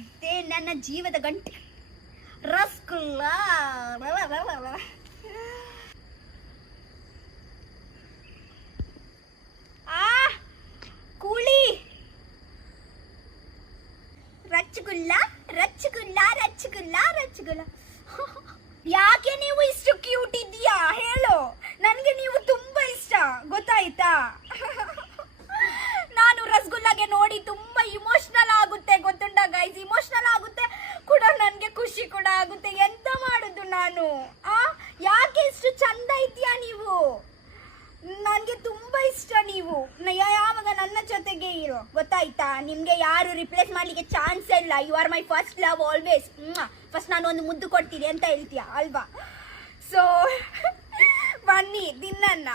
ಇದೇ ನನ್ನ ಜೀವದ ಗಂಟೆ ರಸಗುಲ್ಲ. ಕೂಳಿ ರಚ್ಚಗುಲ್ಲ ರಚ್ಚಗುಲ್ಲ ರಚ್ಚಗುಲ್ಲ ರಚ್ಚಗುಲ್ಲ. ಯಾಕೆ ನೀವು ಇಷ್ಟು ಕ್ಯೂಟ್ ಇದೆಯಾ ಹೇಳು. ನನಗೆ ನೀವು ತುಂಬಾ ಇಷ್ಟ, ಗೊತ್ತಾಯ್ತಾ? ನಾನು ರಸಗುಲ್ಲಾಗೆ ನೋಡಿ ತುಂಬಾ ಇಮೋಷನಲ್ ಆಗುತ್ತೆ, ಗೊತ್ತುಂಟಾ ಗೈಸ್? ಇಮೋಷನಲ್ ಆಗುತ್ತೆ ಕೂಡ, ನನಗೆ ಖುಷಿ ಕೂಡ ಆಗುತ್ತೆ. ಎಂತ ಮಾಡುದು ನಾನು? ಯಾಕೆ ಇಷ್ಟು ಚಂದ ಇದೆಯಾ ನೀವು? ನನಗೆ ತುಂಬಾ ಇಷ್ಟ ನೀವು. ಯಾವಾಗ ನನ್ನ ಜೊತೆಗೆ ಇರೋ, ಗೊತ್ತಾಯ್ತಾ? ನಿಮ್ಗೆ ಯಾರು ರಿಪ್ಲೇಸ್ ಮಾಡ್ಲಿಕ್ಕೆ ಚಾನ್ಸ್ ಇಲ್ಲ. You are my first love always. First ನಾನು ಒಂದು ಮುದ್ದು ಕೊಡ್ತೀನಿ ಅಂತ ಹೇಳ್ತೀಯ ಅಲ್ವಾ? ಸೊ ಬನ್ನಿ ತಿನ್ನಣ್ಣ.